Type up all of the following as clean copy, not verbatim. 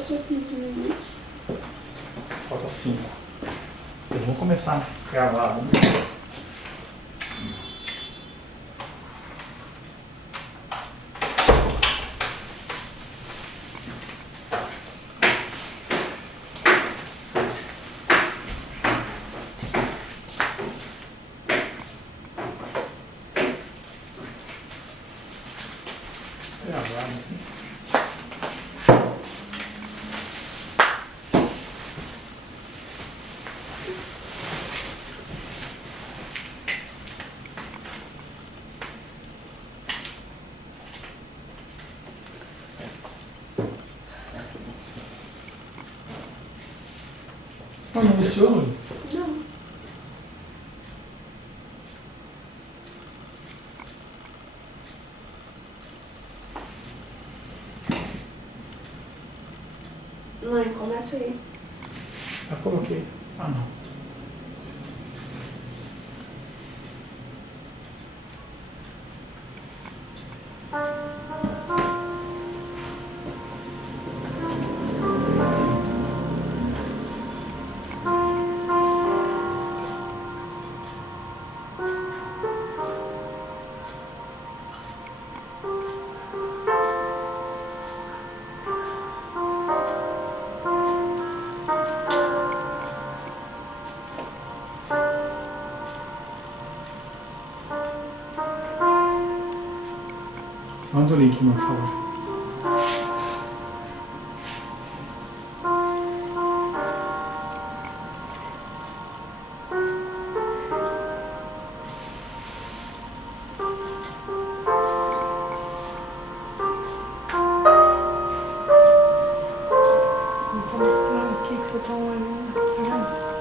passou 15 minutos. Falta 5. Eu vou começar a gravar. Né? Não iniciou, Luiz? Não. Mãe, começa aí. Já coloquei. Ah, não. Manda o link, meu, por favor. Não tô mostrando aqui que você tá olhando.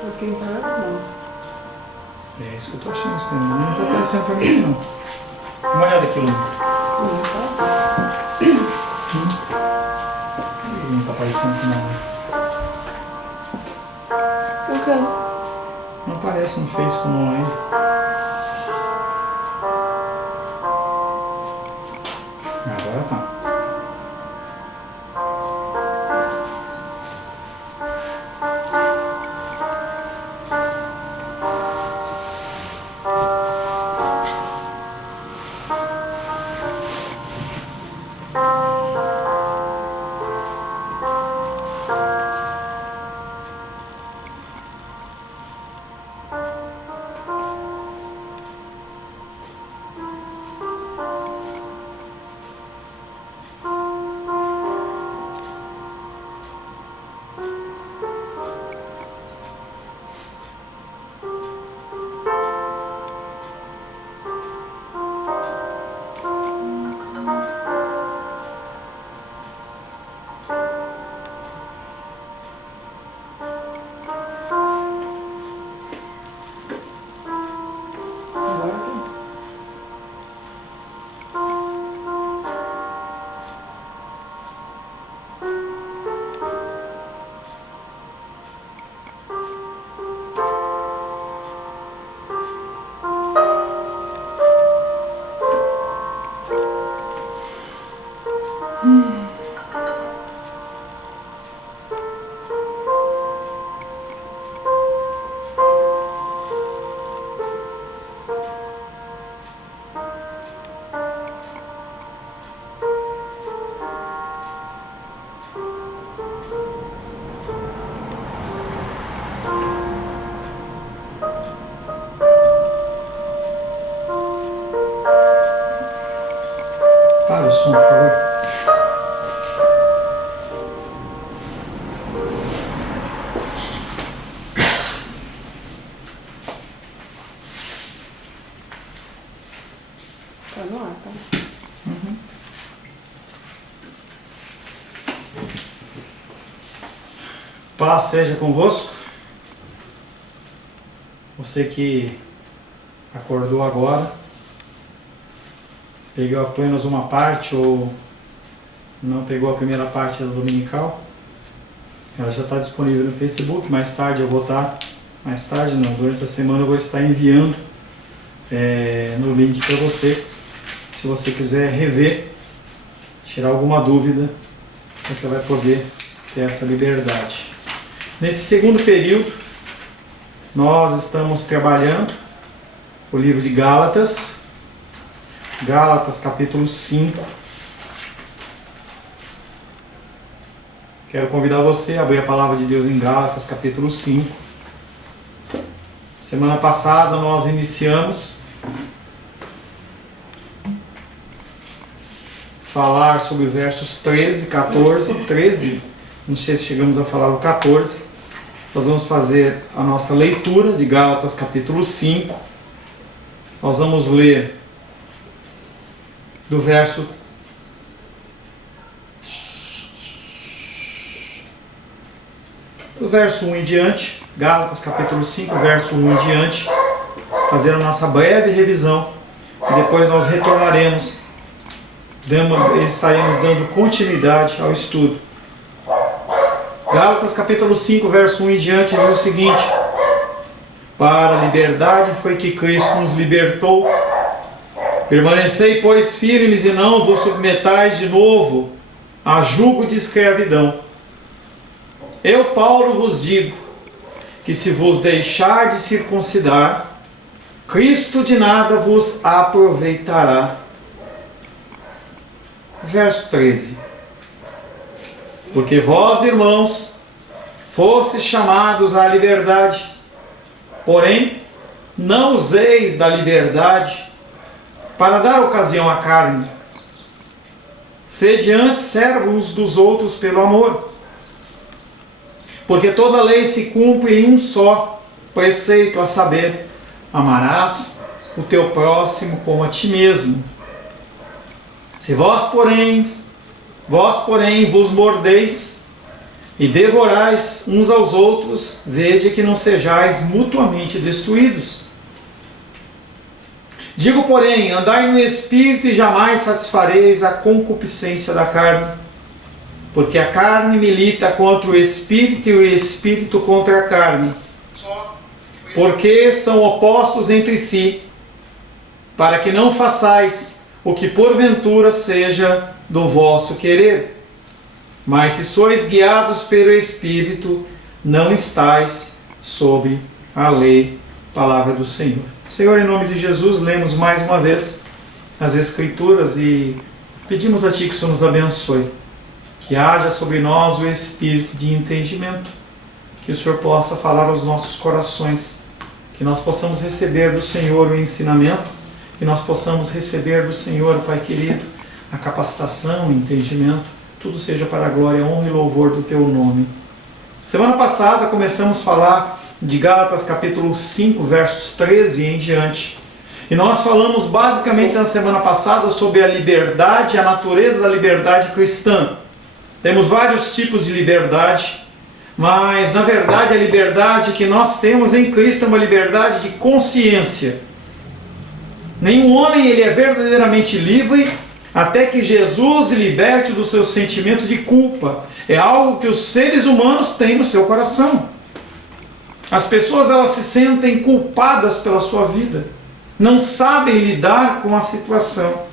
Pra quem tá não. É isso que eu tô achando estranho. Não tá aparecendo pra mim, não. Dá uma olhada aqui, Luiz. Não tá? Não tá aparecendo aqui, não. O quê? Não aparece no Face como online. Agora tá. Agora tem. Para o som, por favor. Tá no ar, tá? Paz seja convosco. Você que acordou agora, pegou apenas uma parte ou não pegou a primeira parte da dominical, ela já está disponível no Facebook. Mais tarde eu vou estar, mais tarde não, durante a semana eu vou estar enviando no link para você, se você quiser rever, tirar alguma dúvida, você vai poder ter essa liberdade. Nesse segundo período, nós estamos trabalhando o livro de Gálatas, capítulo 5. Quero convidar você a abrir a palavra de Deus em Gálatas, capítulo 5. Semana passada nós iniciamos falar sobre versos 13, 14, 13, não sei se chegamos a falar o 14. Nós vamos fazer a nossa leitura de Gálatas, capítulo 5. Nós vamos ler do verso 1 em diante, Gálatas capítulo 5, verso 1 em diante, fazendo a nossa breve revisão, e depois nós retornaremos, estaremos dando continuidade ao estudo. Gálatas capítulo 5, verso 1 em diante, diz o seguinte: para a liberdade foi que Cristo nos libertou. Permanecei, pois, firmes e não vos submetais de novo a jugo de escravidão. Eu, Paulo, vos digo que se vos deixar de circuncidar, Cristo de nada vos aproveitará. Verso 13. Porque vós, irmãos, fostes chamados à liberdade, porém, não useis da liberdade para dar ocasião à carne. Sede antes servos dos outros pelo amor. Porque toda lei se cumpre em um só preceito, a saber, amarás o teu próximo como a ti mesmo. Se vós, porém, vos mordeis e devorais uns aos outros, vede que não sejais mutuamente destruídos. Digo, porém, andai no Espírito e jamais satisfareis a concupiscência da carne. Porque a carne milita contra o Espírito e o Espírito contra a carne. Porque são opostos entre si, para que não façais o que porventura seja do vosso querer. Mas se sois guiados pelo Espírito, não estais sob a lei. Palavra do Senhor. Senhor, em nome de Jesus, lemos mais uma vez as Escrituras e pedimos a Ti que o Senhor nos abençoe. Que haja sobre nós o espírito de entendimento, que o Senhor possa falar aos nossos corações, que nós possamos receber do Senhor o ensinamento, que nós possamos receber do Senhor, Pai querido, a capacitação, o entendimento, tudo seja para a glória, honra e louvor do Teu nome. Semana passada começamos a falar de Gálatas capítulo 5, versos 13 em diante. E nós falamos basicamente na semana passada sobre a liberdade, a natureza da liberdade cristã. Temos vários tipos de liberdade, mas na verdade a liberdade que nós temos em Cristo é uma liberdade de consciência. Nenhum homem ele é verdadeiramente livre até que Jesus o liberte do seu sentimento de culpa. É algo que os seres humanos têm no seu coração. As pessoas elas se sentem culpadas pela sua vida, não sabem lidar com a situação.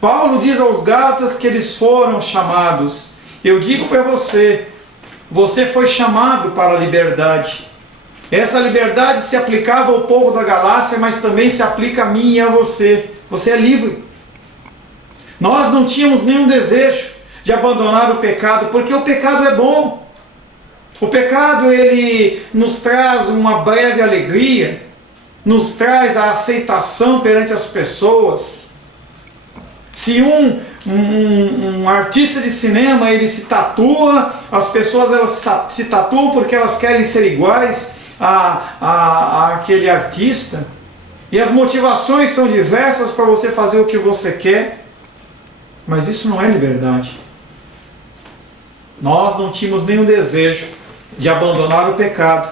Paulo diz aos Gálatas que eles foram chamados. Eu digo para você, você foi chamado para a liberdade. Essa liberdade se aplicava ao povo da Galácia, mas também se aplica a mim e a você. Você é livre. Nós não tínhamos nenhum desejo de abandonar o pecado, porque o pecado é bom. O pecado ele nos traz uma breve alegria, nos traz a aceitação perante as pessoas. Se um artista de cinema ele se tatua, as pessoas elas se tatuam porque elas querem ser iguais a aquele artista. E as motivações são diversas para você fazer o que você quer. Mas isso não é liberdade. Nós não tínhamos nenhum desejo de abandonar o pecado.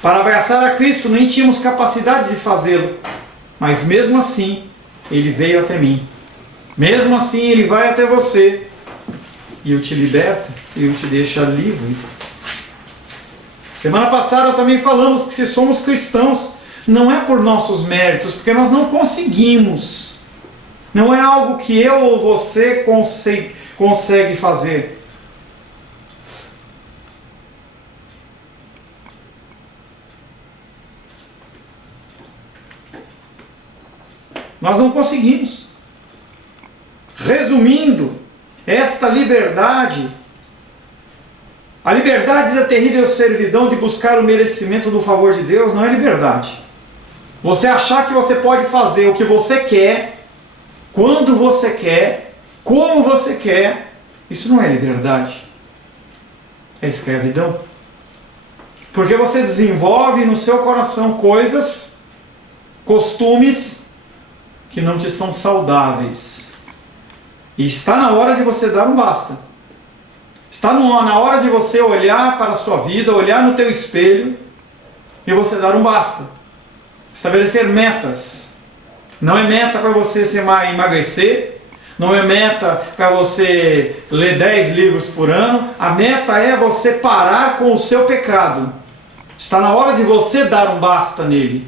Para abraçar a Cristo nem tínhamos capacidade de fazê-lo. Mas mesmo assim, Ele veio até mim. Mesmo assim, Ele vai até você. E o te liberta, e o te deixa livre. Semana passada também falamos que se somos cristãos, não é por nossos méritos, porque nós não conseguimos. Não é algo que eu ou você consegue fazer. Nós não conseguimos. Resumindo, esta liberdade, a liberdade da terrível servidão de buscar o merecimento do favor de Deus, não é liberdade. Você achar que você pode fazer o que você quer, quando você quer, como você quer, isso não é liberdade. É escravidão. Porque você desenvolve no seu coração coisas, costumes que não te são saudáveis. E está na hora de você dar um basta. Está na hora de você olhar para a sua vida, olhar no teu espelho e você dar um basta. Estabelecer metas. Não é meta para você emagrecer, não é meta para você ler 10 livros por ano. A meta é você parar com o seu pecado. Está na hora de você dar um basta nele.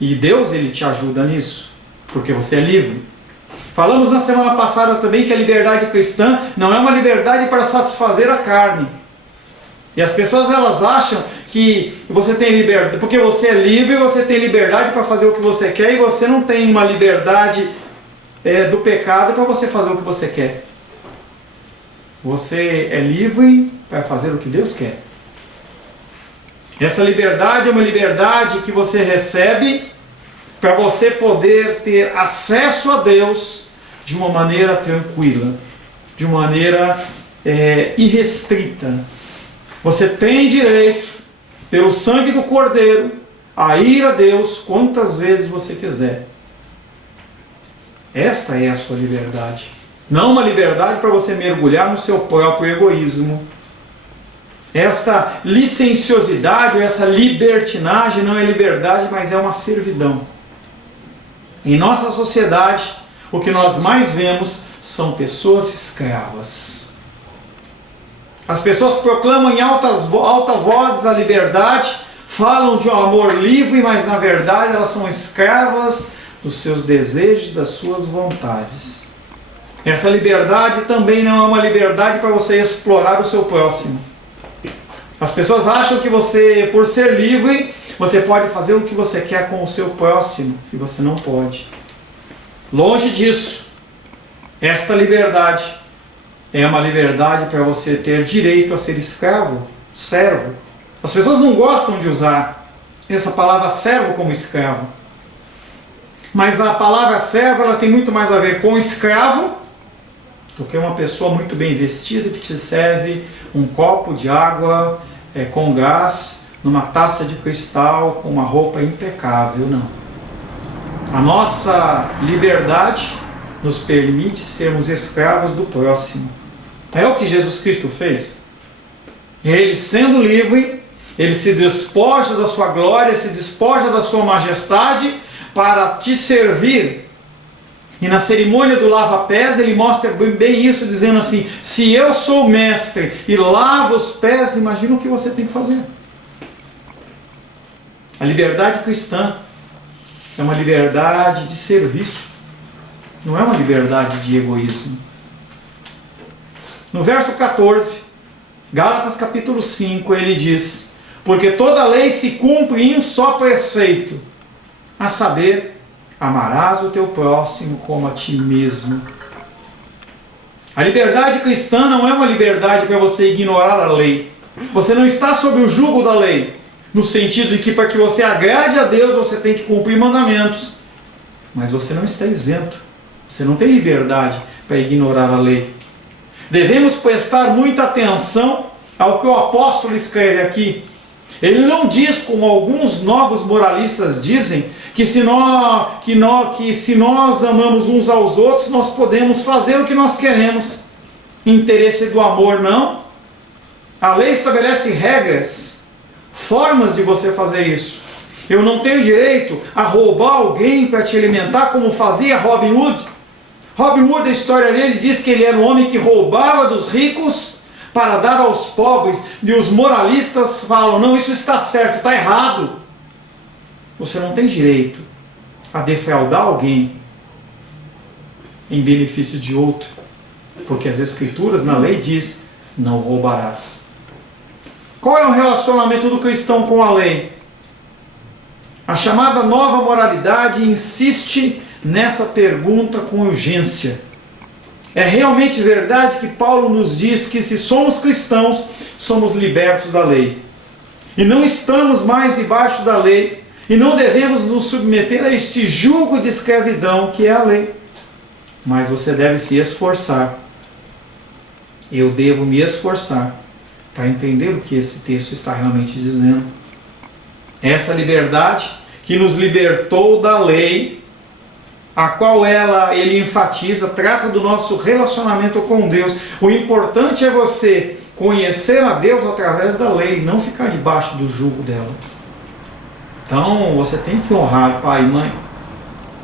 E Deus, Ele te ajuda nisso, porque você é livre. Falamos na semana passada também que a liberdade cristã não é uma liberdade para satisfazer a carne. E as pessoas, elas acham que você tem liberdade, porque você é livre, você tem liberdade para fazer o que você quer, e você não tem uma liberdade do pecado para você fazer o que você quer. Você é livre para fazer o que Deus quer. Essa liberdade é uma liberdade que você recebe para você poder ter acesso a Deus de uma maneira tranquila, de uma maneira irrestrita. Você tem direito, pelo sangue do Cordeiro, a ir a Deus quantas vezes você quiser. Esta é a sua liberdade. Não uma liberdade para você mergulhar no seu próprio egoísmo. Esta licenciosidade, ou essa libertinagem não é liberdade, mas é uma servidão. Em nossa sociedade, o que nós mais vemos são pessoas escravas. As pessoas proclamam em alta voz a liberdade, falam de um amor livre, mas na verdade elas são escravas dos seus desejos, das suas vontades. Essa liberdade também não é uma liberdade para você explorar o seu próximo. As pessoas acham que você, por ser livre, você pode fazer o que você quer com o seu próximo, e você não pode. Longe disso. Esta liberdade é uma liberdade para você ter direito a ser escravo, servo. As pessoas não gostam de usar essa palavra servo como escravo. Mas a palavra servo, ela tem muito mais a ver com escravo do que uma pessoa muito bem vestida que te serve um copo de água com gás, numa taça de cristal, com uma roupa impecável. Não. A nossa liberdade nos permite sermos escravos do próximo. É o que Jesus Cristo fez. Ele, sendo livre, ele se despoja da sua glória, se despoja da sua majestade para te servir. E na cerimônia do lava-pés ele mostra bem isso, dizendo assim: se eu sou mestre e lavo os pés, imagina o que você tem que fazer. A liberdade cristã é uma liberdade de serviço, não é uma liberdade de egoísmo. No verso 14, Gálatas capítulo 5, ele diz: porque toda lei se cumpre em um só preceito, a saber, amarás o teu próximo como a ti mesmo. A liberdade cristã não é uma liberdade para você ignorar a lei. Você não está sob o jugo da lei, no sentido de que para que você agrade a Deus você tem que cumprir mandamentos. Mas você não está isento. Você não tem liberdade para ignorar a lei. Devemos prestar muita atenção ao que o apóstolo escreve aqui. Ele não diz, como alguns novos moralistas dizem, que se nós amamos uns aos outros, nós podemos fazer o que nós queremos. Interesse do amor, não. A lei estabelece regras, formas de você fazer isso. Eu não tenho direito a roubar alguém para te alimentar, como fazia Robin Hood. Robin Hood, a história dele diz que ele era um homem que roubava dos ricos para dar aos pobres. E os moralistas falam: não, isso está certo, está errado. Você não tem direito a defraudar alguém em benefício de outro, porque as Escrituras na lei diz: não roubarás. Qual é o relacionamento do cristão com a lei? A chamada nova moralidade insiste nessa pergunta com urgência. É realmente verdade que Paulo nos diz que se somos cristãos, somos libertos da lei. E não estamos mais debaixo da lei. E não devemos nos submeter a este jugo de escravidão que é a lei. Mas você deve se esforçar. Eu devo me esforçar para entender o que esse texto está realmente dizendo. Essa liberdade que nos libertou da lei, a qual ele enfatiza, trata do nosso relacionamento com Deus. O importante é você conhecer a Deus através da lei, não ficar debaixo do jugo dela. Então você tem que honrar pai e mãe.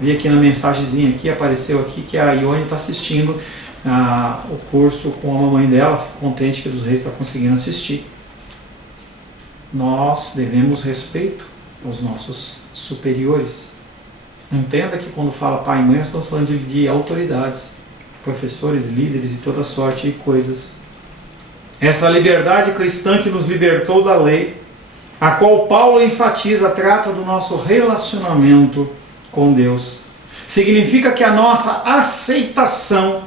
Vi aqui na mensagenzinha aqui, apareceu aqui que a Ione está assistindo o curso com a mamãe dela. Fico contente que a dos Reis está conseguindo assistir. Nós devemos respeito aos nossos superiores. Entenda que quando fala pai e mãe, nós estamos falando de autoridades, professores, líderes e toda sorte de coisas. Essa liberdade cristã que nos libertou da lei, a qual Paulo enfatiza, trata do nosso relacionamento com Deus. Significa que a nossa aceitação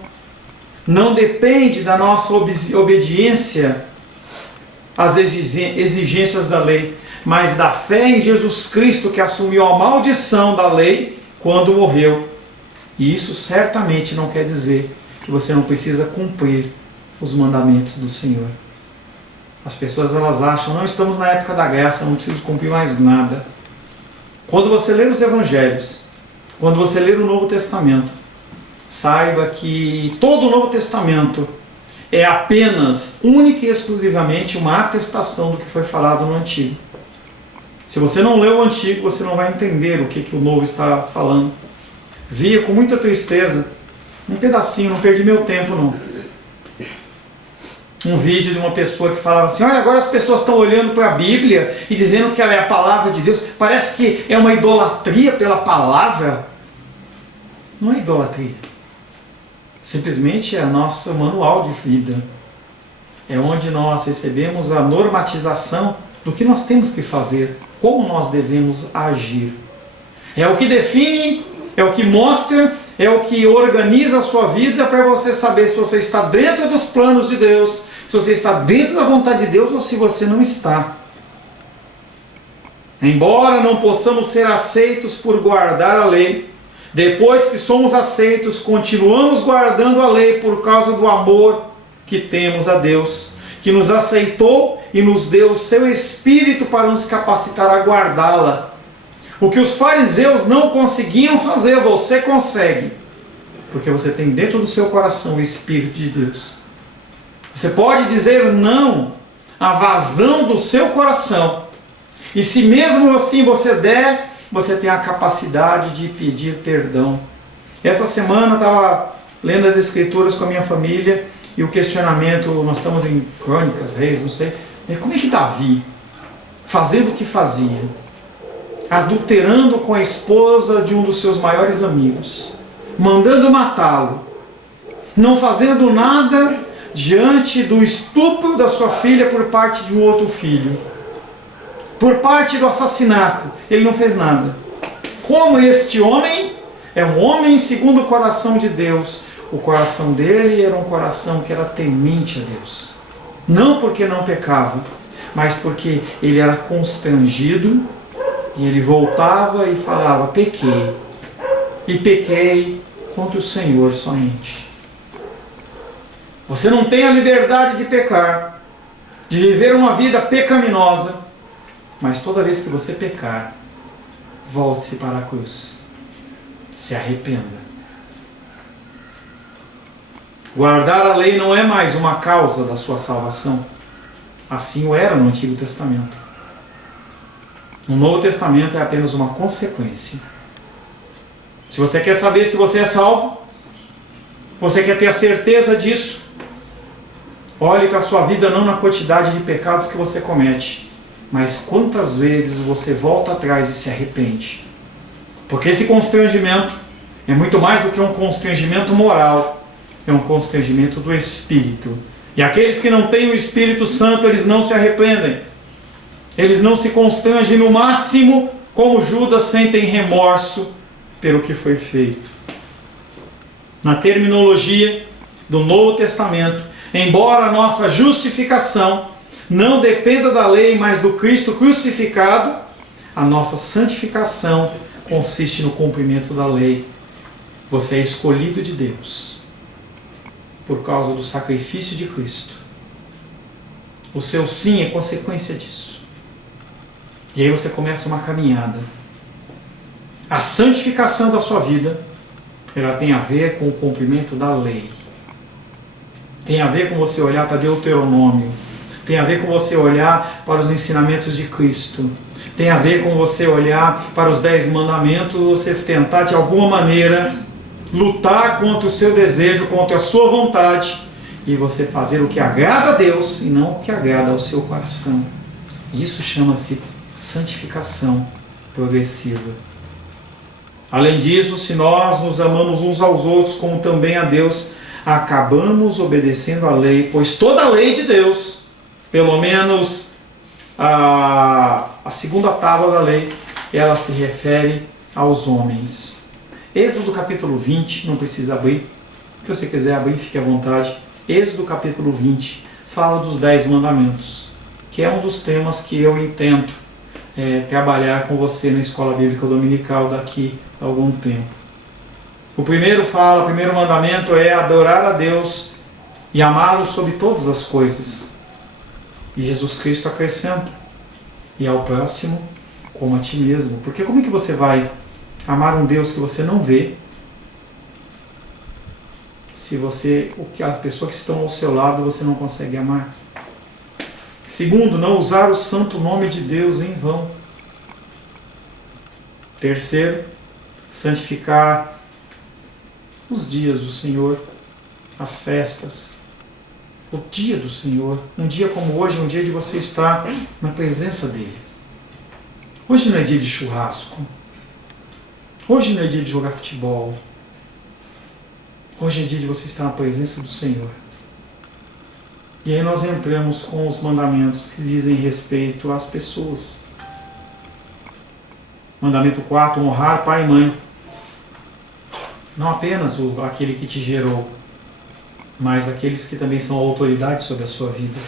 não depende da nossa obediência às exigências da lei, mas da fé em Jesus Cristo, que assumiu a maldição da lei quando morreu. E isso certamente não quer dizer que você não precisa cumprir os mandamentos do Senhor. As pessoas elas acham, não estamos na época da graça, não preciso cumprir mais nada. Quando você ler os Evangelhos, quando você ler o Novo Testamento, saiba que todo o Novo Testamento é apenas, única e exclusivamente, uma atestação do que foi falado no Antigo. Se você não leu o Antigo, você não vai entender o que o Novo está falando. Via com muita tristeza, um pedacinho, não perdi meu tempo não, um vídeo de uma pessoa que falava assim, olha, agora as pessoas estão olhando para a Bíblia e dizendo que ela é a palavra de Deus, parece que é uma idolatria pela palavra. Não é idolatria, simplesmente é a nossa manual de vida, é onde nós recebemos a normatização do que nós temos que fazer, como nós devemos agir. É o que define, é o que mostra, é o que organiza a sua vida para você saber se você está dentro dos planos de Deus, se você está dentro da vontade de Deus ou se você não está. Embora não possamos ser aceitos por guardar a lei, depois que somos aceitos, continuamos guardando a lei por causa do amor que temos a Deus, que nos aceitou e nos deu o seu Espírito para nos capacitar a guardá-la. O que os fariseus não conseguiam fazer, você consegue, porque você tem dentro do seu coração o Espírito de Deus. Você pode dizer não à vazão do seu coração, e se mesmo assim você der, você tem a capacidade de pedir perdão. Essa semana eu estava lendo as Escrituras com a minha família, e o questionamento, nós estamos em Crônicas, Reis, não sei, como é que Davi, fazendo o que fazia, adulterando com a esposa de um dos seus maiores amigos, mandando matá-lo, não fazendo nada diante do estupro da sua filha por parte de um outro filho, por parte do assassinato, ele não fez nada. Como este homem é um homem segundo o coração de Deus, o coração dele era um coração que era temente a Deus, não porque não pecava, mas porque ele era constrangido. E ele voltava e falava, pequei, e pequei contra o Senhor somente. Você não tem a liberdade de pecar, de viver uma vida pecaminosa, mas toda vez que você pecar, volte-se para a cruz, se arrependa. Guardar a lei não é mais uma causa da sua salvação, assim o era no Antigo Testamento. No Novo Testamento é apenas uma consequência. Se você quer saber se você é salvo, você quer ter a certeza disso, olhe para a sua vida não na quantidade de pecados que você comete, mas quantas vezes você volta atrás e se arrepende. Porque esse constrangimento é muito mais do que um constrangimento moral, é um constrangimento do Espírito. E aqueles que não têm o Espírito Santo, eles não se arrependem. Eles não se constrangem, no máximo, como Judas, sentem remorso pelo que foi feito. Na terminologia do Novo Testamento, embora a nossa justificação não dependa da lei, mas do Cristo crucificado, a nossa santificação consiste no cumprimento da lei. Você é escolhido de Deus por causa do sacrifício de Cristo. O seu sim é consequência disso. E aí você começa uma caminhada. A santificação da sua vida, ela tem a ver com o cumprimento da lei. Tem a ver com você olhar para Deuteronômio. Tem a ver com você olhar para os ensinamentos de Cristo. Tem a ver com você olhar para os 10 mandamentos, você tentar de alguma maneira lutar contra o seu desejo, contra a sua vontade, e você fazer o que agrada a Deus e não o que agrada ao seu coração. Isso chama-se santificação progressiva. Além disso, se nós nos amamos uns aos outros como também a Deus, acabamos obedecendo a lei, pois toda a lei de Deus, pelo menos a segunda tábua da lei, ela se refere aos homens. Êxodo capítulo 20, não precisa abrir, se você quiser abrir, fique à vontade. Êxodo capítulo 20 fala dos 10 mandamentos, que é um dos temas que eu intento trabalhar com você na Escola Bíblica Dominical daqui a algum tempo. O primeiro mandamento é adorar a Deus e amá-lo sobre todas as coisas. E Jesus Cristo acrescenta, e ao próximo como a ti mesmo. Porque como é que você vai amar um Deus que você não vê, se a pessoa que está ao seu lado você não consegue amar? Segundo, não usar o santo nome de Deus em vão. Terceiro, santificar os dias do Senhor, as festas, o dia do Senhor. Um dia como hoje é um dia de você estar na presença dEle. Hoje não é dia de churrasco. Hoje não é dia de jogar futebol. Hoje é dia de você estar na presença do Senhor. E aí nós entramos com os mandamentos que dizem respeito às pessoas. Mandamento 4, honrar pai e mãe. Não apenas aquele que te gerou, mas aqueles que também são autoridade sobre a sua vida.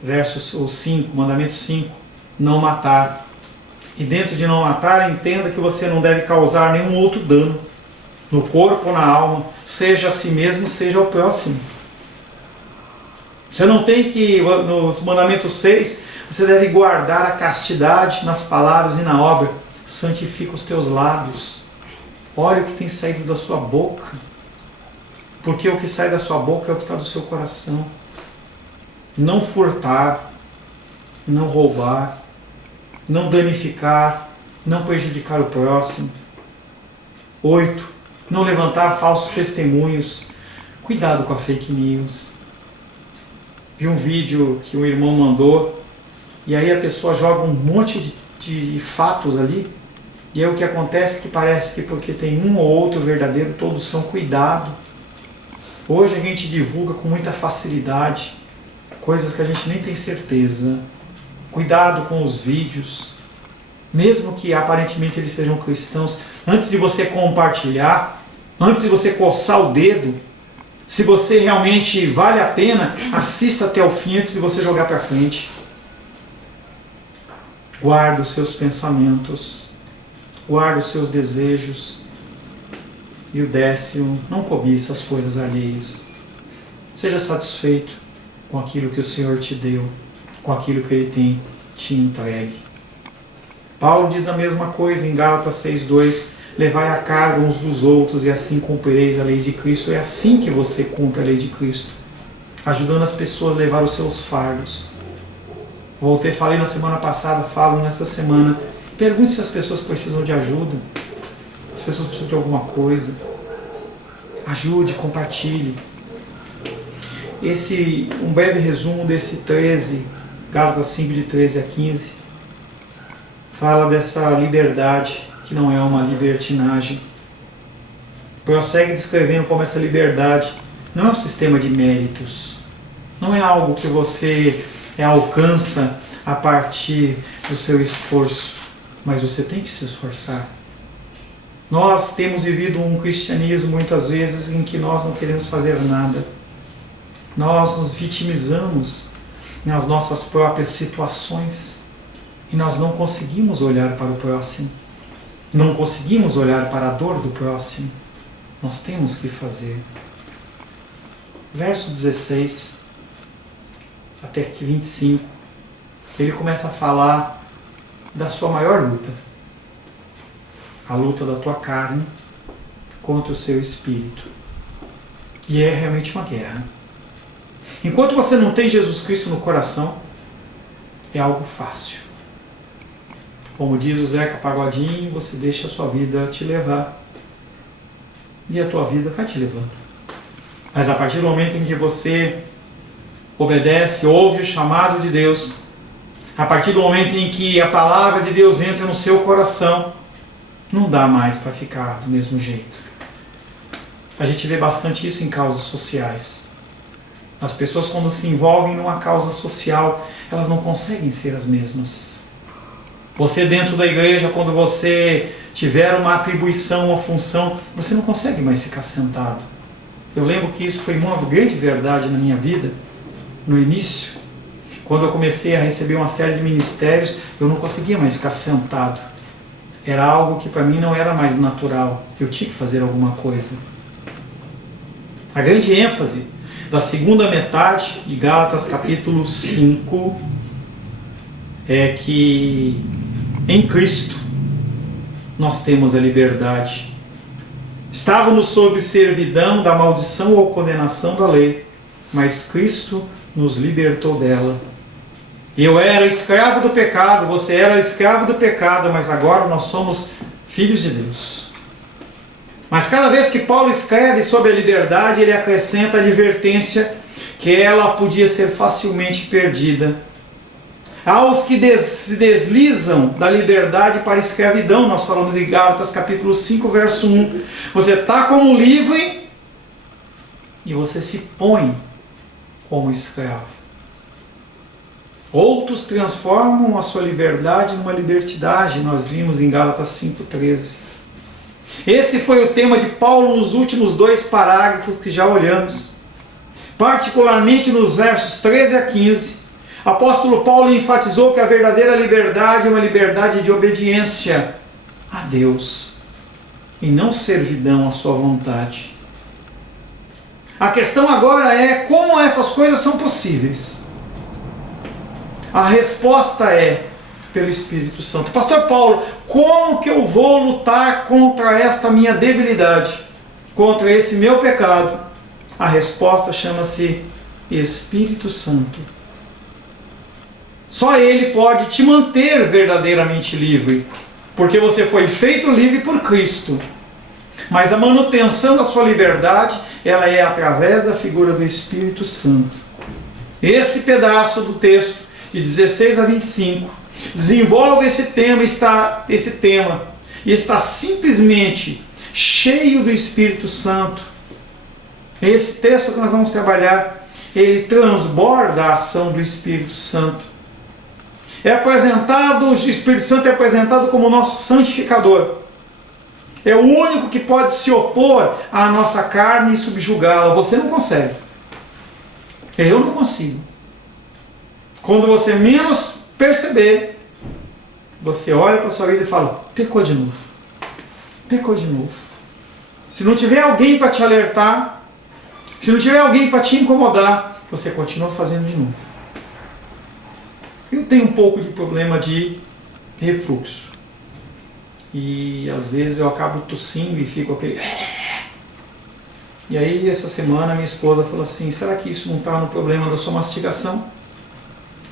Verso 5, mandamento 5, não matar. E dentro de não matar, entenda que você não deve causar nenhum outro dano no corpo ou na alma, seja a si mesmo, seja ao próximo. Você não tem que, nos mandamentos 6, você deve guardar a castidade nas palavras e na obra. Santifica os teus lábios. Olha o que tem saído da sua boca. Porque o que sai da sua boca é o que está do seu coração. Não furtar, não roubar, não danificar, não prejudicar o próximo. 8. Não levantar falsos testemunhos. Cuidado com a fake news. Vi um vídeo que um irmão mandou, e aí a pessoa joga um monte de fatos ali, e aí o que acontece é que parece que porque tem um ou outro verdadeiro, todos são. Cuidado. Hoje a gente divulga com muita facilidade coisas que a gente nem tem certeza. Cuidado com os vídeos, mesmo que aparentemente eles sejam cristãos. Antes de você compartilhar, antes de você coçar o dedo, se você realmente vale a pena, assista até o fim antes de você jogar para frente. Guarda os seus pensamentos, guarda os seus desejos. E o 10º, não cobiça as coisas alheias. Seja satisfeito com aquilo que o Senhor te deu, com aquilo que Ele tem te entregue. Paulo diz a mesma coisa em Gálatas 6:2. Levai a carga uns dos outros e assim cumprireis a lei de Cristo. É assim que você cumpre a lei de Cristo, ajudando as pessoas a levar os seus fardos. Falei na semana passada, falo nesta semana. Pergunte se as pessoas precisam de ajuda, se as pessoas precisam de alguma coisa. Ajude, compartilhe. Um breve resumo desse 13, Gálatas 5, de 13 a 15, fala dessa liberdade, que não é uma libertinagem. Prossegue descrevendo como essa liberdade não é um sistema de méritos, não é algo que você alcança a partir do seu esforço, mas você tem que se esforçar. Nós temos vivido um cristianismo muitas vezes em que nós não queremos fazer nada. Nós nos vitimizamos nas nossas próprias situações e nós não conseguimos olhar para o próximo. Não conseguimos olhar para a dor do próximo. Nós temos que fazer. Verso 16 até 25, ele começa a falar da sua maior luta. A luta da tua carne contra o seu espírito. E é realmente uma guerra. Enquanto você não tem Jesus Cristo no coração, é algo fácil. Como diz o Zeca Pagodinho, você deixa a sua vida te levar. E a tua vida vai te levando. Mas a partir do momento em que você obedece, ouve o chamado de Deus, a partir do momento em que a palavra de Deus entra no seu coração, não dá mais para ficar do mesmo jeito. A gente vê bastante isso em causas sociais. As pessoas, quando se envolvem numa causa social, elas não conseguem ser as mesmas. Você dentro da igreja, quando você tiver uma atribuição, uma função, você não consegue mais ficar sentado. Eu lembro que isso foi uma grande verdade na minha vida, no início. Quando eu comecei a receber uma série de ministérios, eu não conseguia mais ficar sentado. Era algo que para mim não era mais natural. Eu tinha que fazer alguma coisa. A grande ênfase da segunda metade de Gálatas capítulo 5 é que em Cristo nós temos a liberdade. Estávamos sob servidão da maldição ou condenação da lei, mas Cristo nos libertou dela. Eu era escravo do pecado, você era escravo do pecado, mas agora nós somos filhos de Deus. Mas cada vez que Paulo escreve sobre a liberdade, ele acrescenta a advertência que ela podia ser facilmente perdida. Aos que se deslizam da liberdade para a escravidão, nós falamos em Gálatas capítulo 5, verso 1. Você está como livre e você se põe como escravo. Outros transformam a sua liberdade numa libertinagem, nós vimos em Gálatas 5,13. Esse foi o tema de Paulo nos últimos 2 parágrafos que já olhamos. Particularmente nos versos 13 a 15, apóstolo Paulo enfatizou que a verdadeira liberdade é uma liberdade de obediência a Deus e não servidão à sua vontade. A questão agora é como essas coisas são possíveis. A resposta é pelo Espírito Santo. Pastor Paulo, como que eu vou lutar contra esta minha debilidade? Contra esse meu pecado? A resposta chama-se Espírito Santo. Só Ele pode te manter verdadeiramente livre, porque você foi feito livre por Cristo. Mas a manutenção da sua liberdade, ela é através da figura do Espírito Santo. Esse pedaço do texto, de 16 a 25, desenvolve esse tema e está simplesmente cheio do Espírito Santo. Esse texto que nós vamos trabalhar, ele transborda a ação do Espírito Santo. O Espírito Santo é apresentado como nosso santificador. É o único que pode se opor à nossa carne e subjugá-la. Você não consegue. Eu não consigo. Quando você menos perceber, você olha para a sua vida e fala, pecou de novo. Pecou de novo. Se não tiver alguém para te alertar, se não tiver alguém para te incomodar, você continua fazendo de novo. Eu tenho um pouco de problema de refluxo. E às vezes eu acabo tossindo e fico aquele... E aí essa semana minha esposa falou assim, será que isso não está no problema da sua mastigação?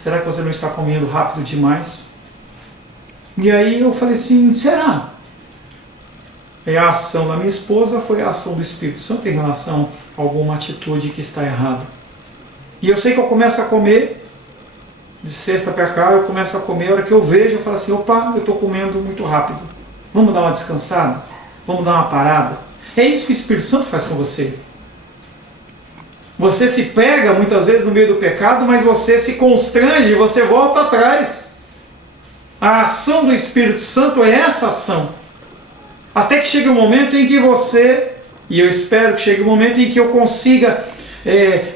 Será que você não está comendo rápido demais? E aí eu falei assim, será? E a ação da minha esposa foi a ação do Espírito Santo em relação a alguma atitude que está errada. E eu sei que eu começo a comer, de sexta para cá, eu começo a comer, a hora que eu vejo, eu falo assim, opa, eu estou comendo muito rápido. Vamos dar uma descansada? Vamos dar uma parada? É isso que o Espírito Santo faz com você. Você se pega muitas vezes no meio do pecado, mas você se constrange, você volta atrás. A ação do Espírito Santo é essa ação. Até que chegue um momento em que você, e eu espero que chegue um momento em que eu consiga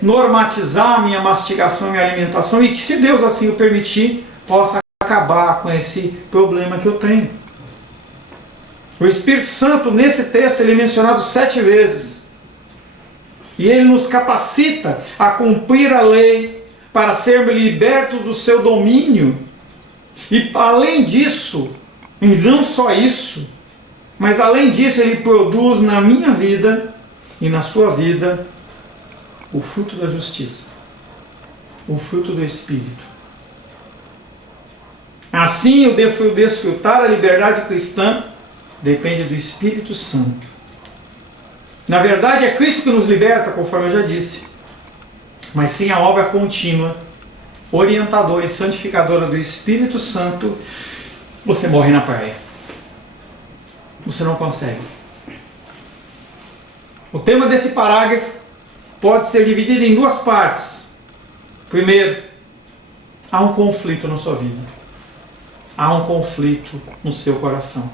normatizar a minha mastigação e minha alimentação, e que, se Deus assim o permitir, possa acabar com esse problema que eu tenho. O Espírito Santo, nesse texto, ele é mencionado 7 vezes. E ele nos capacita a cumprir a lei para sermos libertos do seu domínio. E além disso, e não só isso, mas além disso, ele produz na minha vida e na sua vida o fruto da justiça, o fruto do Espírito. Assim, o desfrutar a liberdade cristã depende do Espírito Santo. Na verdade, é Cristo que nos liberta, conforme eu já disse. Mas sem a obra contínua, orientadora e santificadora do Espírito Santo, você morre na praia. Você não consegue. O tema desse parágrafo pode ser dividido em 2 partes. Primeiro, há um conflito na sua vida. Há um conflito no seu coração.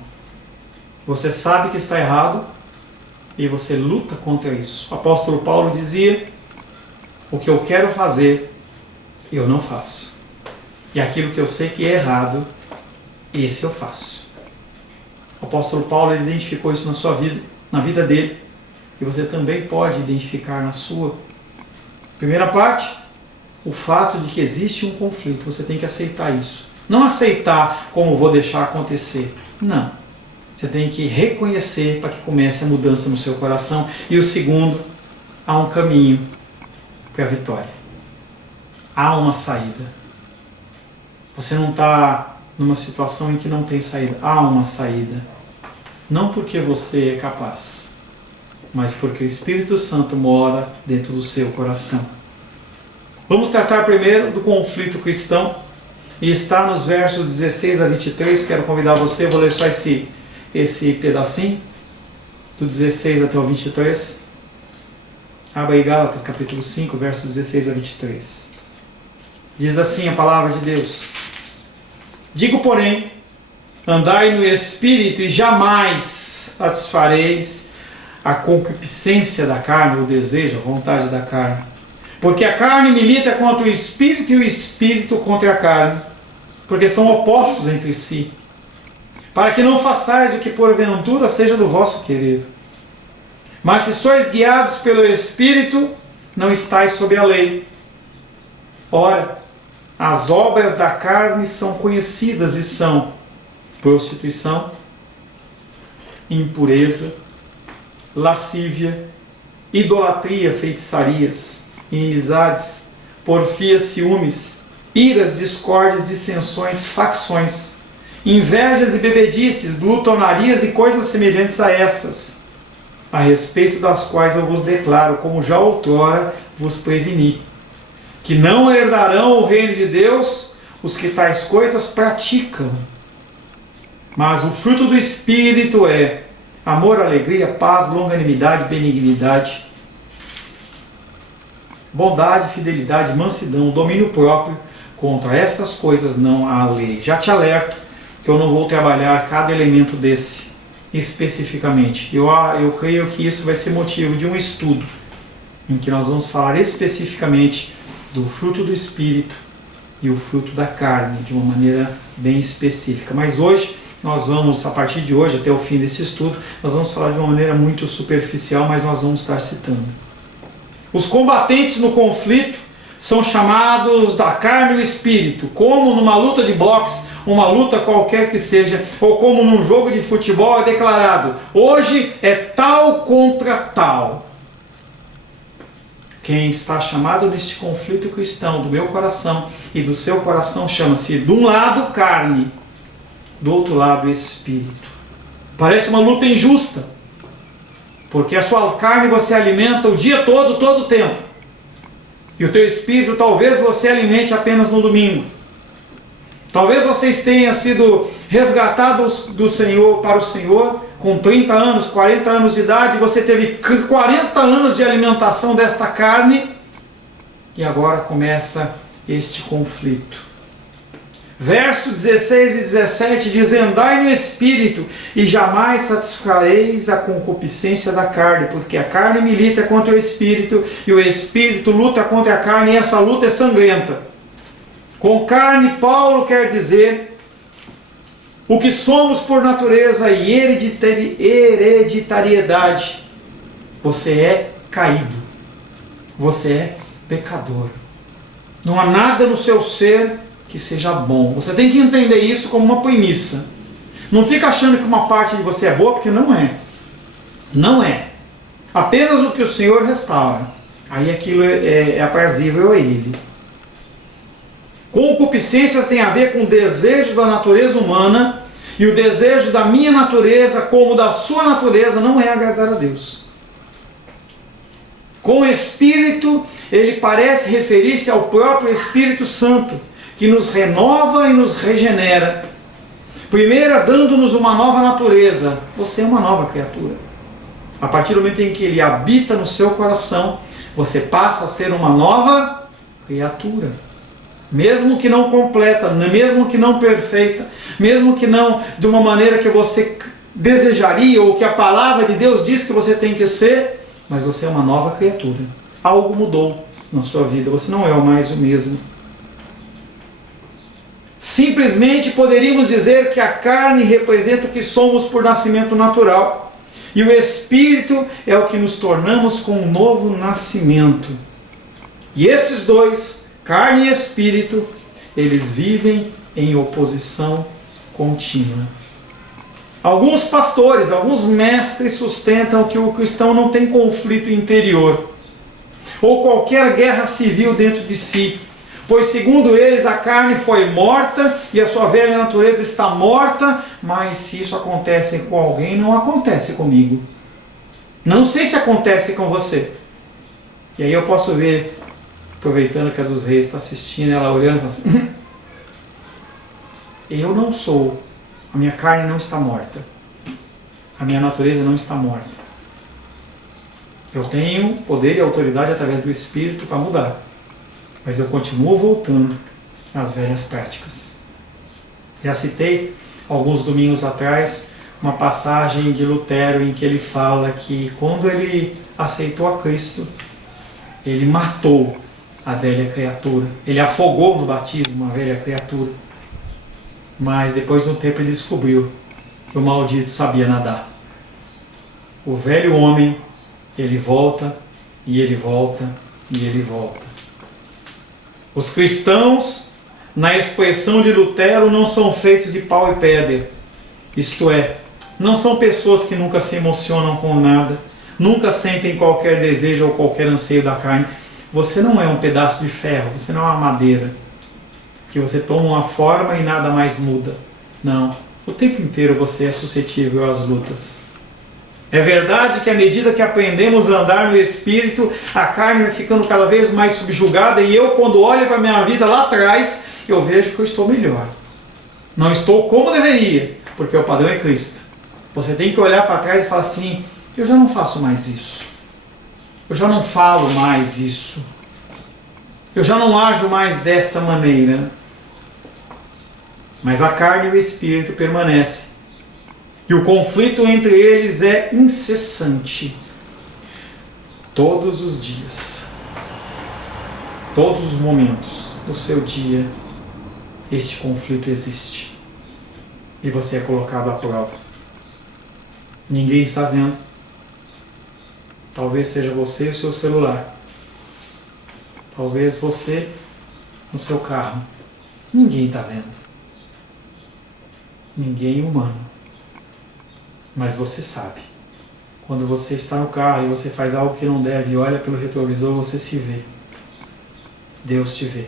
Você sabe que está errado e você luta contra isso. O apóstolo Paulo dizia: o que eu quero fazer, eu não faço. E aquilo que eu sei que é errado, esse eu faço. O apóstolo Paulo identificou isso na sua vida, na vida dele, e você também pode identificar na sua. Primeira parte, o fato de que existe um conflito. Você tem que aceitar isso. Não aceitar como vou deixar acontecer. Não. Você tem que reconhecer para que comece a mudança no seu coração. E o segundo, há um caminho para a vitória. Há uma saída. Você não está numa situação em que não tem saída. Há uma saída. Não porque você é capaz, mas porque o Espírito Santo mora dentro do seu coração. Vamos tratar primeiro do conflito cristão. E está nos versos 16 a 23. Quero convidar você, vou ler só esse pedacinho, do 16 até o 23. Abra aí Gálatas capítulo 5, versos 16 a 23. Diz assim a palavra de Deus: digo, porém, andai no Espírito e jamais satisfareis a concupiscência da carne, o desejo, a vontade da carne. Porque a carne milita contra o Espírito e o Espírito contra a carne, porque são opostos entre si, para que não façais o que porventura seja do vosso querer. Mas se sois guiados pelo Espírito, não estáis sob a lei. Ora, as obras da carne são conhecidas e são prostituição, impureza, lascívia, idolatria, feitiçarias, inimizades, porfias, ciúmes, iras, discórdias, dissensões, facções, invejas e bebedices, glutonarias e coisas semelhantes a essas, a respeito das quais eu vos declaro, como já outrora vos preveni, que não herdarão o reino de Deus os que tais coisas praticam. Mas o fruto do Espírito é amor, alegria, paz, longanimidade, benignidade, bondade, fidelidade, mansidão, domínio próprio. Contra essas coisas não há lei. Já te alerto que eu não vou trabalhar cada elemento desse especificamente. Eu creio que isso vai ser motivo de um estudo em que nós vamos falar especificamente do fruto do Espírito e o fruto da carne, de uma maneira bem específica. Mas hoje, nós vamos, a partir de hoje, até o fim desse estudo, nós vamos falar de uma maneira muito superficial, mas nós vamos estar citando. Os combatentes no conflito são chamados da carne e o espírito, como numa luta de boxe, uma luta qualquer que seja, ou como num jogo de futebol é declarado: hoje é tal contra tal. Quem está chamado neste conflito cristão do meu coração e do seu coração chama-se, de um lado, carne, do outro lado, espírito. Parece uma luta injusta, porque a sua carne você alimenta o dia todo, todo o tempo. E o teu espírito talvez você alimente apenas no domingo. Talvez vocês tenham sido resgatados do Senhor para o Senhor com 30 anos, 40 anos de idade. Você teve 40 anos de alimentação desta carne e agora começa este conflito. Verso 16 e 17 diz: andai no Espírito, e jamais satisfareis a concupiscência da carne, porque a carne milita contra o Espírito, e o Espírito luta contra a carne, e essa luta é sangrenta. Com carne, Paulo quer dizer o que somos por natureza e hereditariedade. Você é caído, você é pecador. Não há nada no seu ser que seja bom. Você tem que entender isso como uma premissa. Não fica achando que uma parte de você é boa, porque não é. Não é. Apenas o que o Senhor restaura. Aí aquilo é aprazível a Ele. Concupiscência tem a ver com o desejo da natureza humana, e o desejo da minha natureza, como da sua natureza, não é agradar a Deus. Com o Espírito, ele parece referir-se ao próprio Espírito Santo, que nos renova e nos regenera. Primeiro, dando-nos uma nova natureza. Você é uma nova criatura. A partir do momento em que ele habita no seu coração, você passa a ser uma nova criatura. Mesmo que não completa, mesmo que não perfeita, mesmo que não de uma maneira que você desejaria, ou que a palavra de Deus diz que você tem que ser, mas você é uma nova criatura. Algo mudou na sua vida, você não é mais o mesmo. Simplesmente poderíamos dizer que a carne representa o que somos por nascimento natural, e o Espírito é o que nos tornamos com um novo nascimento. E esses dois, carne e Espírito, eles vivem em oposição contínua. Alguns pastores, alguns mestres sustentam que o cristão não tem conflito interior, ou qualquer guerra civil dentro de si, pois segundo eles a carne foi morta e a sua velha natureza está morta, mas se isso acontece com alguém, não acontece comigo. Não sei se acontece com você. E aí eu posso ver, aproveitando que a dos Reis está assistindo, ela olhando e falando assim, eu não sou, a minha carne não está morta, a minha natureza não está morta. Eu tenho poder e autoridade através do Espírito para mudar, mas eu continuo voltando às velhas práticas. Já citei alguns domingos atrás uma passagem de Lutero em que ele fala que quando ele aceitou a Cristo, ele matou a velha criatura, ele afogou no batismo a velha criatura, mas depois de um tempo ele descobriu que o maldito sabia nadar. O velho homem, ele volta e ele volta e ele volta. Os cristãos, na expressão de Lutero, não são feitos de pau e pedra. Isto é, não são pessoas que nunca se emocionam com nada, nunca sentem qualquer desejo ou qualquer anseio da carne. Você não é um pedaço de ferro, você não é uma madeira, que você toma uma forma e nada mais muda. Não, o tempo inteiro você é suscetível às lutas. É verdade que à medida que aprendemos a andar no Espírito, a carne vai ficando cada vez mais subjugada, e eu, quando olho para a minha vida lá atrás, eu vejo que eu estou melhor. Não estou como deveria, porque o padrão é Cristo. Você tem que olhar para trás e falar assim, eu já não faço mais isso. Eu já não falo mais isso. Eu já não ajo mais desta maneira. Mas a carne e o Espírito permanecem. E o conflito entre eles é incessante. Todos os dias. Todos os momentos do seu dia, este conflito existe. E você é colocado à prova. Ninguém está vendo. Talvez seja você e o seu celular. Talvez você no seu carro. Ninguém está vendo. Ninguém humano. Mas você sabe. Quando você está no carro e você faz algo que não deve e olha pelo retrovisor, você se vê. Deus te vê.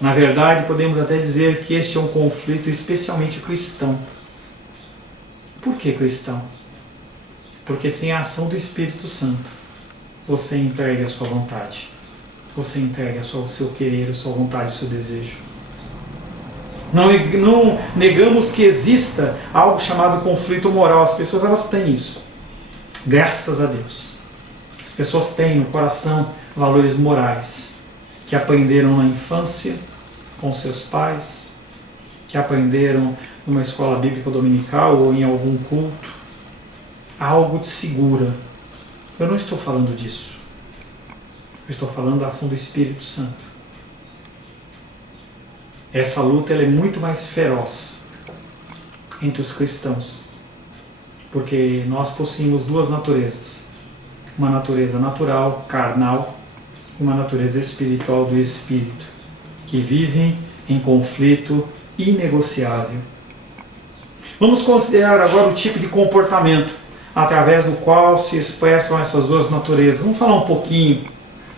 Na verdade, podemos até dizer que este é um conflito especialmente cristão. Por que cristão? Porque sem a ação do Espírito Santo, você entrega a sua vontade. Você entrega o seu querer, a sua vontade, o seu desejo. Não negamos que exista algo chamado conflito moral. As pessoas, elas têm isso. Graças a Deus. As pessoas têm no coração valores morais que aprenderam na infância com seus pais, que aprenderam numa escola bíblica dominical ou em algum culto. Algo te segura. Eu não estou falando disso. Eu estou falando da ação do Espírito Santo. Essa luta ela é muito mais feroz entre os cristãos, porque nós possuímos duas naturezas. Uma natureza natural, carnal, e uma natureza espiritual do Espírito, que vivem em conflito inegociável. Vamos considerar agora o tipo de comportamento através do qual se expressam essas duas naturezas. Vamos falar um pouquinho,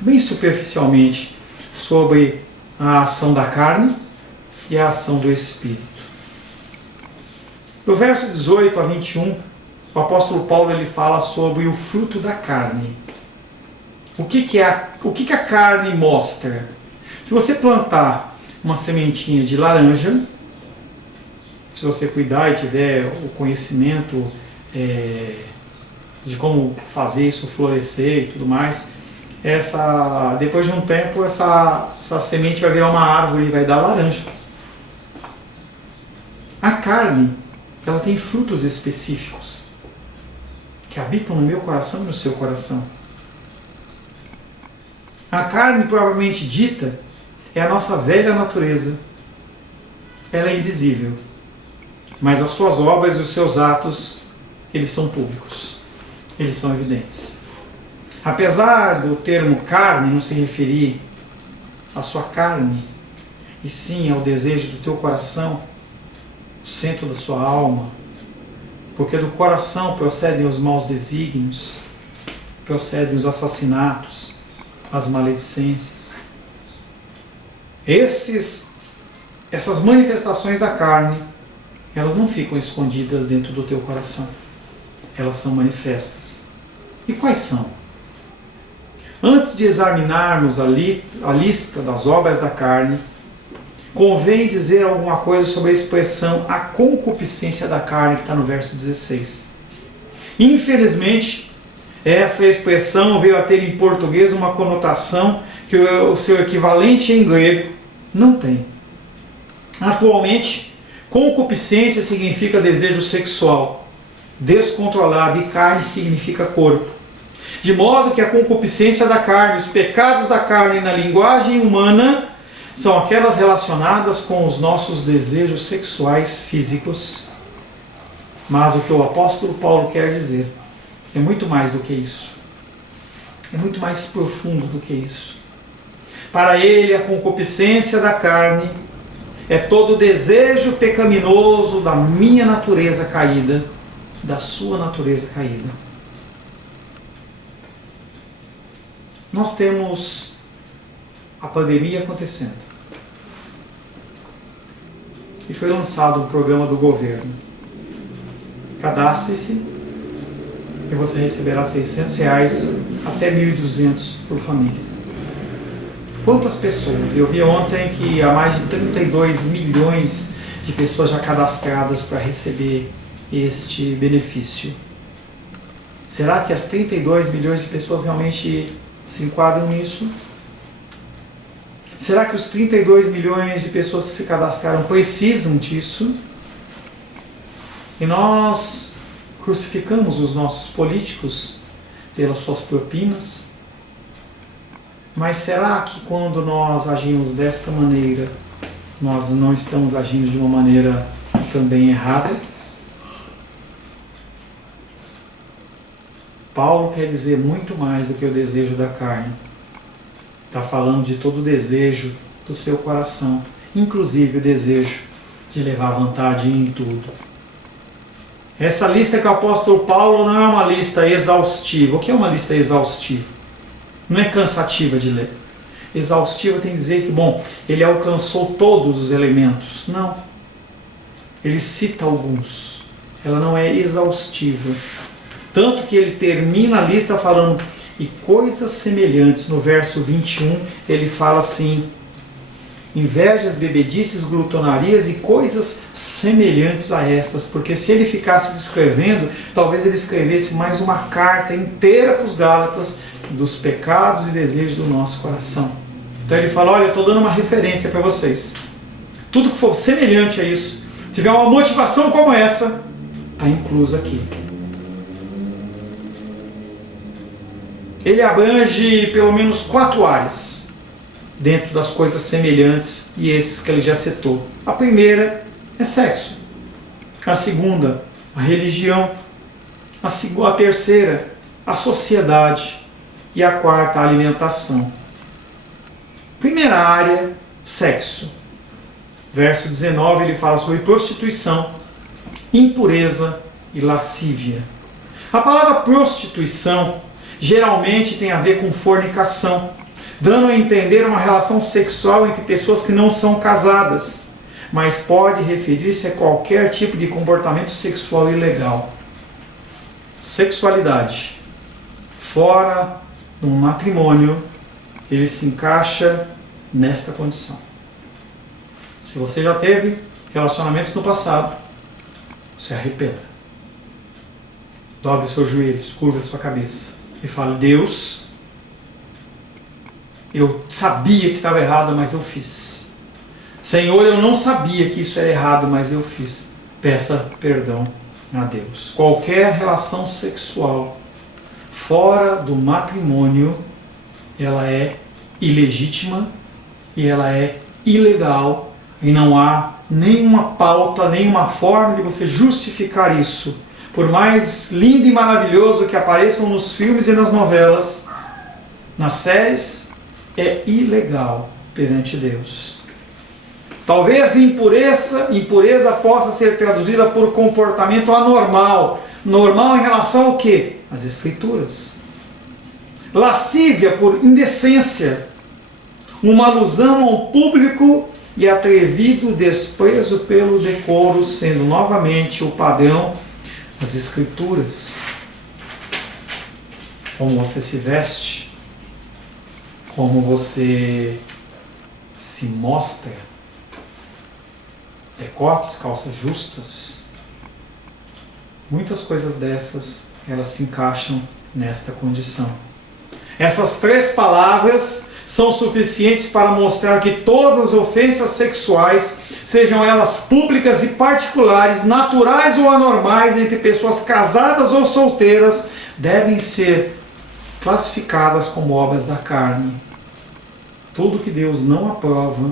bem superficialmente, sobre a ação da carne e a ação do Espírito. No verso 18 a 21, o apóstolo Paulo ele fala sobre o fruto da carne. O que a carne mostra? Se você plantar uma sementinha de laranja, se você cuidar e tiver o conhecimento de como fazer isso florescer e tudo mais, depois de um tempo essa semente vai virar uma árvore e vai dar laranja. A carne, ela tem frutos específicos que habitam no meu coração e no seu coração. A carne, provavelmente dita, é a nossa velha natureza. Ela é invisível, mas as suas obras e os seus atos, eles são públicos, eles são evidentes. Apesar do termo carne não se referir à sua carne, e sim ao desejo do teu coração, o centro da sua alma, porque do coração procedem os maus desígnios, procedem os assassinatos, as maledicências. Essas manifestações da carne, elas não ficam escondidas dentro do teu coração. Elas são manifestas. E quais são? Antes de examinarmos a lista das obras da carne, convém dizer alguma coisa sobre a expressão a concupiscência da carne, que está no verso 16. Infelizmente, essa expressão veio a ter em português uma conotação que o seu equivalente em grego não tem. Atualmente, concupiscência significa desejo sexual descontrolado e carne significa corpo. De modo que a concupiscência da carne, os pecados da carne na linguagem humana são aquelas relacionadas com os nossos desejos sexuais físicos. Mas o que o apóstolo Paulo quer dizer é muito mais do que isso. É muito mais profundo do que isso. Para ele, a concupiscência da carne é todo o desejo pecaminoso da minha natureza caída, da sua natureza caída. Nós temos a pandemia acontecendo. E foi lançado um programa do governo. Cadastre-se e você receberá R$600 até R$1.200 por família. Quantas pessoas? Eu vi ontem que há mais de 32 milhões de pessoas já cadastradas para receber este benefício. Será que as 32 milhões de pessoas realmente se enquadram nisso? Será que os 32 milhões de pessoas que se cadastraram precisam disso? E nós crucificamos os nossos políticos pelas suas propinas? Mas será que quando nós agimos desta maneira, nós não estamos agindo de uma maneira também errada? Paulo quer dizer muito mais do que o desejo da carne. Está falando de todo o desejo do seu coração, inclusive o desejo de levar vantagem em tudo. Essa lista que o apóstolo Paulo não é uma lista exaustiva. O que é uma lista exaustiva? Não é cansativa de ler. Exaustiva tem que dizer que, ele alcançou todos os elementos. Não. Ele cita alguns. Ela não é exaustiva. Tanto que ele termina a lista falando, e coisas semelhantes. No verso 21, ele fala assim, invejas, bebedices, glutonarias e coisas semelhantes a estas. Porque se ele ficasse descrevendo, talvez ele escrevesse mais uma carta inteira para os Gálatas dos pecados e desejos do nosso coração. Então ele fala, olha, eu estou dando uma referência para vocês. tudo que for semelhante a isso, tiver uma motivação como essa, está incluso aqui. Ele abrange pelo menos 4 áreas dentro das coisas semelhantes e esses que ele já citou. A primeira é sexo. A segunda, a religião. A terceira, a sociedade. E a quarta, a alimentação. Primeira área, sexo. Verso 19, ele fala sobre prostituição, impureza e lascívia. A palavra prostituição geralmente tem a ver com fornicação, dando a entender uma relação sexual entre pessoas que não são casadas, mas pode referir-se a qualquer tipo de comportamento sexual ilegal. Sexualidade fora de um matrimônio, ele se encaixa nesta condição. Se você já teve relacionamentos no passado, se arrependa. Dobre os seus joelhos, curva a sua cabeça e fale: Deus, eu sabia que estava errado, mas eu fiz. Senhor, eu não sabia que isso era errado, mas eu fiz. Peça perdão a Deus. Qualquer relação sexual fora do matrimônio, ela é ilegítima e ela é ilegal, e não há nenhuma pauta, nenhuma forma de você justificar isso. Por mais lindo e maravilhoso que apareçam nos filmes e nas novelas, nas séries, é ilegal perante Deus. Talvez impureza possa ser traduzida por comportamento anormal. Normal em relação ao quê? Às Escrituras. Lascívia por indecência. Uma alusão ao público e atrevido desprezo pelo decoro, sendo novamente o padrão das Escrituras. Como você se veste, como você se mostra, decotes, calças justas, muitas coisas dessas, elas se encaixam nesta condição. Essas 3 palavras são suficientes para mostrar que todas as ofensas sexuais, sejam elas públicas e particulares, naturais ou anormais, entre pessoas casadas ou solteiras, devem ser classificadas como obras da carne. Tudo que Deus não aprova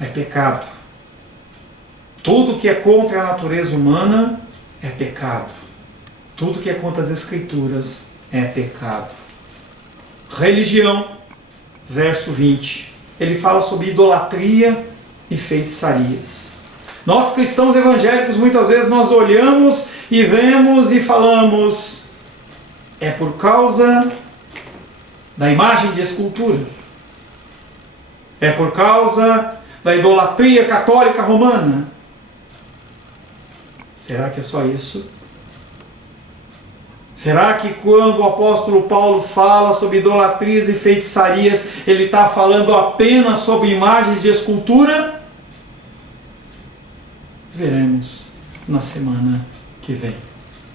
é pecado. Tudo que é contra a natureza humana é pecado. Tudo que é contra as Escrituras é pecado. Religião, verso 20. Ele fala sobre idolatria e feitiçarias. Nós cristãos evangélicos, muitas vezes nós olhamos e vemos e falamos: é por causa da imagem de escultura. É por causa da idolatria católica romana. Será que é só isso? Será que quando o apóstolo Paulo fala sobre idolatrias e feitiçarias, ele está falando apenas sobre imagens de escultura? Veremos na semana que vem,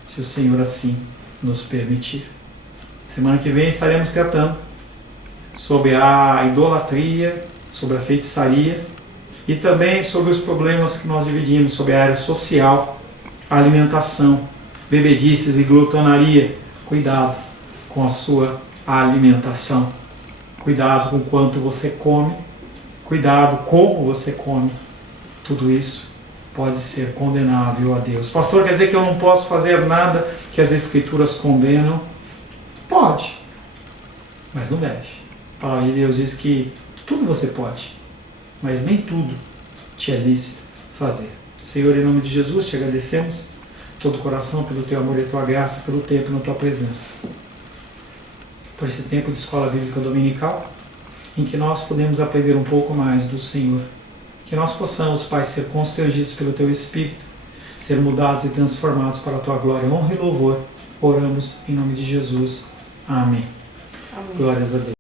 se o Senhor assim nos permitir. Semana que vem estaremos tratando sobre a idolatria, sobre a feitiçaria e também sobre os problemas que nós dividimos sobre a área social, a alimentação, bebedices e glutonaria. Cuidado com a sua alimentação. Cuidado com quanto você come. Cuidado como você come. Tudo isso pode ser condenável a Deus. Pastor, quer dizer que eu não posso fazer nada que as Escrituras condenam? Pode, mas não deve. A palavra de Deus diz que tudo você pode, mas nem tudo te é lícito fazer. Senhor, em nome de Jesus, te agradecemos todo o coração pelo teu amor e a tua graça, pelo tempo na tua presença. Por esse tempo de escola bíblica dominical, em que nós podemos aprender um pouco mais do Senhor. Que nós possamos, Pai, ser constrangidos pelo teu Espírito, ser mudados e transformados para a tua glória, honra e louvor. Oramos em nome de Jesus. Amém. Amém. Glórias a Deus.